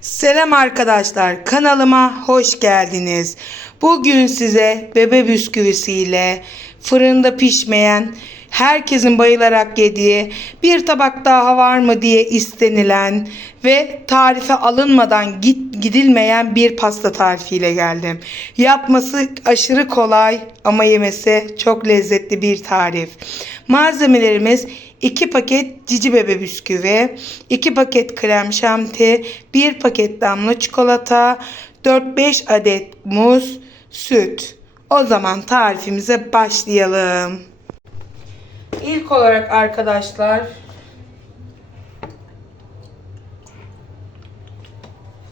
Selam arkadaşlar kanalıma hoş geldiniz. Bugün size bebe bisküvisiyle fırında pişmeyen herkesin bayılarak yediği bir tabak daha var mı diye istenilen ve tarife alınmadan git, gidilmeyen bir pasta tarifiyle geldim. Yapması aşırı kolay ama yemesi çok lezzetli bir tarif. Malzemelerimiz 2 paket cici bebe bisküvi, 2 paket krem şanti, 1 paket damla çikolata, 4-5 adet muz, süt. O zaman tarifimize başlayalım. İlk olarak arkadaşlar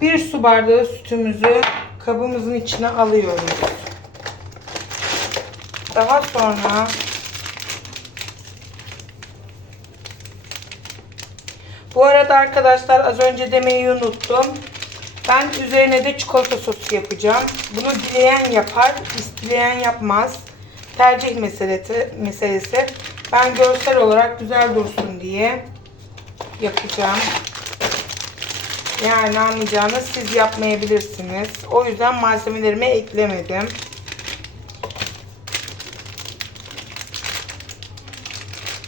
bir su bardağı sütümüzü kabımızın içine alıyoruz. Daha sonra Bu arada arkadaşlar az önce demeyi unuttum. Ben üzerine de çikolata sosu yapacağım. Bunu dileyen yapar, isteyen yapmaz. Tercih meselesi, meselesi. Ben görsel olarak güzel dursun diye yapacağım. Yani anlayacağınız siz yapmayabilirsiniz. O yüzden malzemelerimi eklemedim.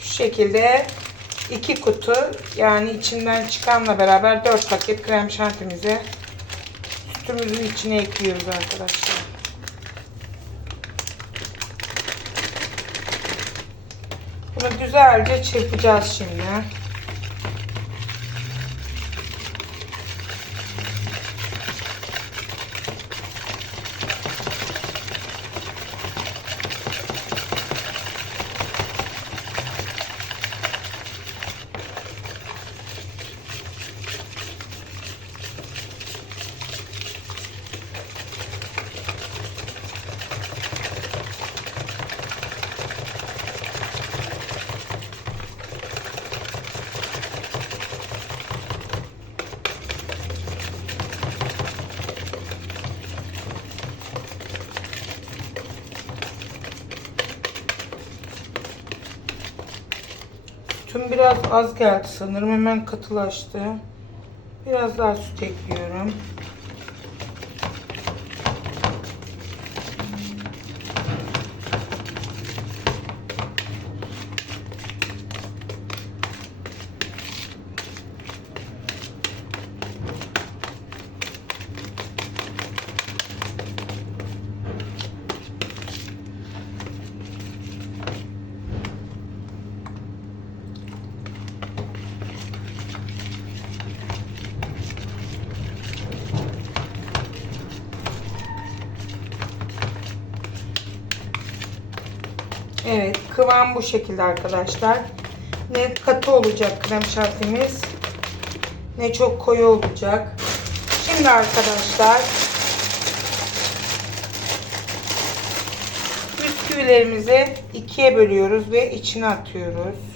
Şu şekilde 2 kutu yani içinden çıkanla beraber 4 paket krem şantimizi sütümüzün içine ekliyoruz arkadaşlar. Bunu güzelce çırpacağız şimdi. Sütüm biraz az geldi sanırım. Hemen katılaştı. Biraz daha süt ekliyorum. Evet kıvam bu şekilde arkadaşlar. Ne katı olacak krem şantimiz ne çok koyu olacak. Şimdi arkadaşlar bisküvilerimizi ikiye bölüyoruz ve içine atıyoruz.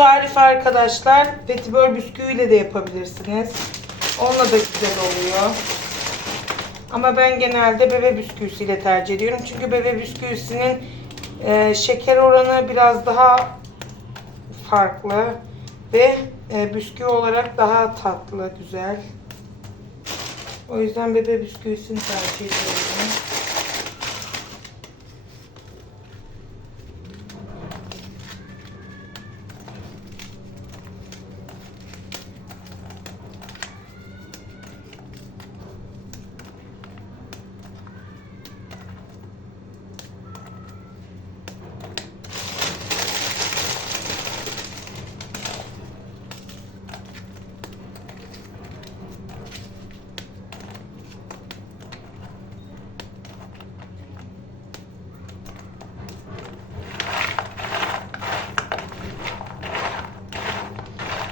Tarif arkadaşlar petibör bisküviyle de yapabilirsiniz. Onunla da güzel oluyor. Ama ben genelde bebe bisküvisiyle tercih ediyorum. Çünkü bebe bisküvisinin e, şeker oranı biraz daha farklı ve e, bisküvi olarak daha tatlı, güzel. O yüzden bebe bisküvisini tercih ediyorum.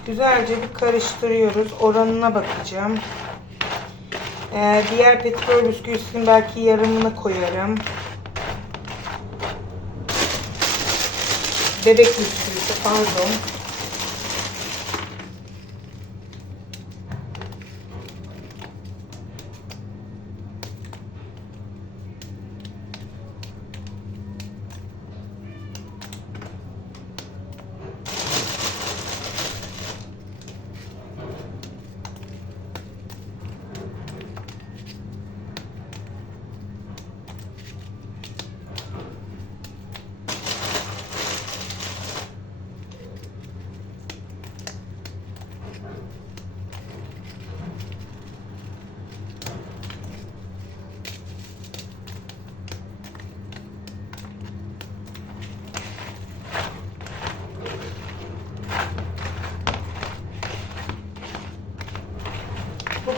Güzelce bir karıştırıyoruz. Oranına bakacağım. Ee, diğer petrol bisküvisinin belki yarımını koyarım. Bebek bisküvisi pardon.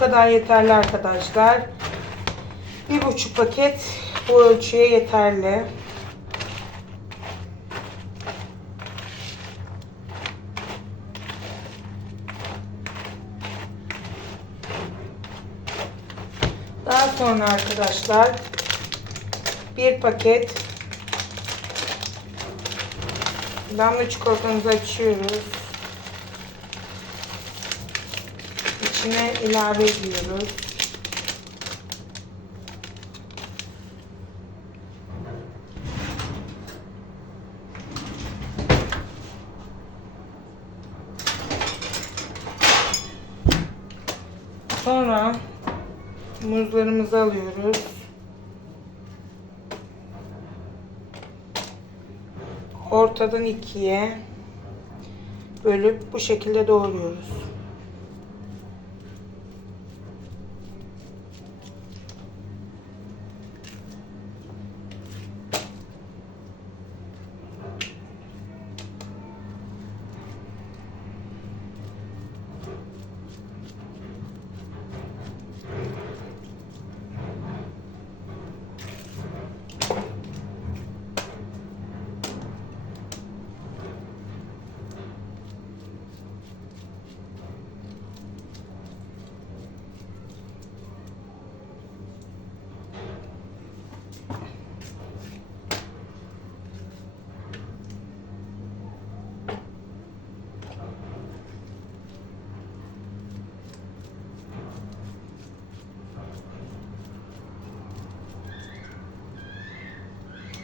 Kadar yeterli arkadaşlar. Bir buçuk paket bu ölçüye yeterli. Daha sonra arkadaşlar bir paket damla çikolatamızı açıyoruz. İçine ilave ediyoruz. Sonra muzlarımızı alıyoruz. Ortadan ikiye bölüp bu şekilde doğruyoruz.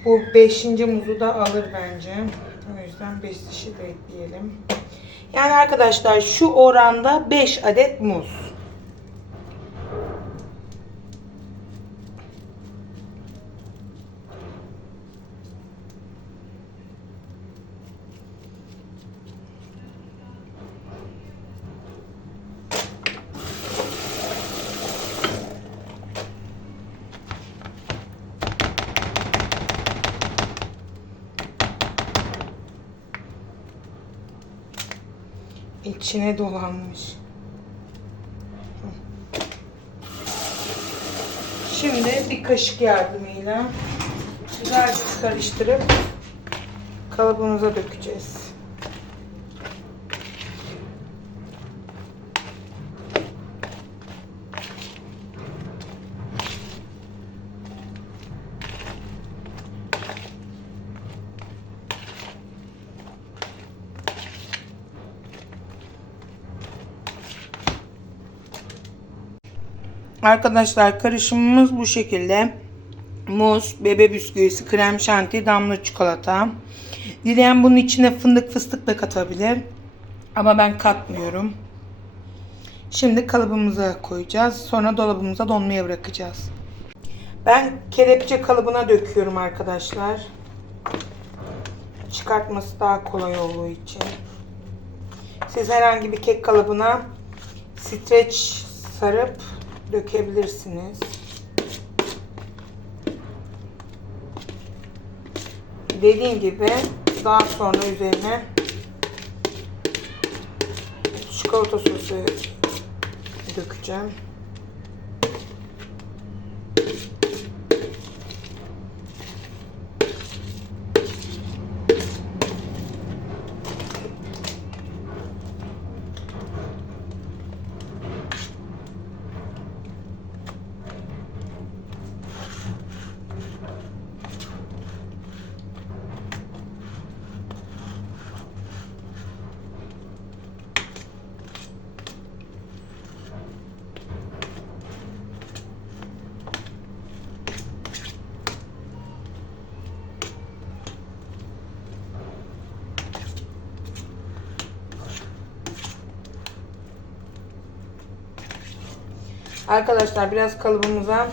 Bu beşinci muzu da alır bence. O yüzden beş dişi de ekleyelim. Yani arkadaşlar şu oranda 5 adet muz. İçine dolanmış. Şimdi bir kaşık yardımıyla güzelce karıştırıp kalıbımıza dökeceğiz. Arkadaşlar karışımımız bu şekilde. Muz, bebe bisküvisi, krem şanti, damla çikolata. Dileyen bunun içine fındık fıstık da katabilir. Ama ben katmıyorum. Şimdi kalıbımıza koyacağız. Sonra dolabımıza donmaya bırakacağız. Ben kelepçe kalıbına döküyorum arkadaşlar. Çıkartması daha kolay olduğu için. Siz herhangi bir kek kalıbına streç sarıp dökebilirsiniz. Dediğim gibi daha sonra üzerine çikolata sosu dökeceğim. Arkadaşlar biraz kalıbımıza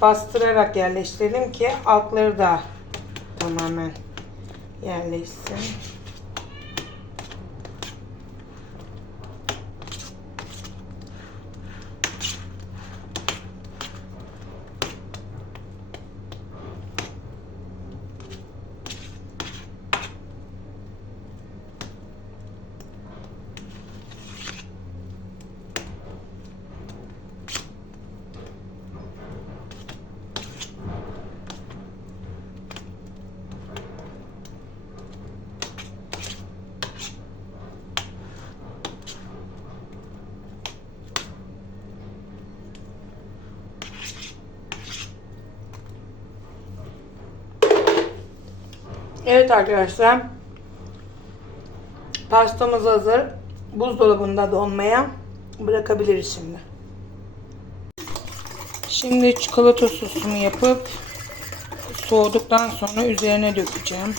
bastırarak yerleştirelim ki altları da tamamen yerleşsin. Evet arkadaşlar. Pastamız hazır. Buzdolabında donmaya bırakabiliriz şimdi. Şimdi çikolata sosunu yapıp soğuduktan sonra üzerine dökeceğim.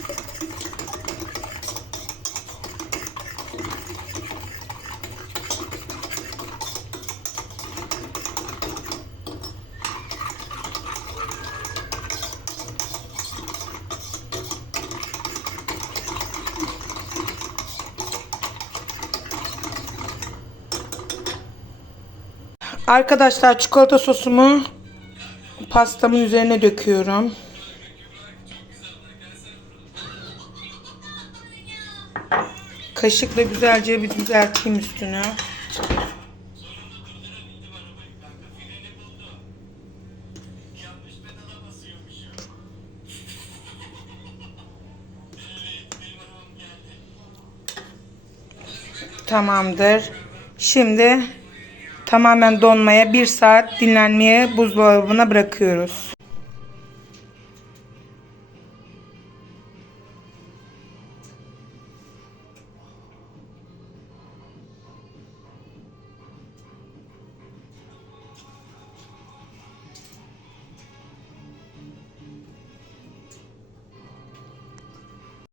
Arkadaşlar çikolata sosumu pastamın üzerine döküyorum. Kaşıkla güzelce bir düzelteyim üstünü. Tamamdır. Şimdi tamamen donmaya bir saat dinlenmeye buzdolabına bırakıyoruz.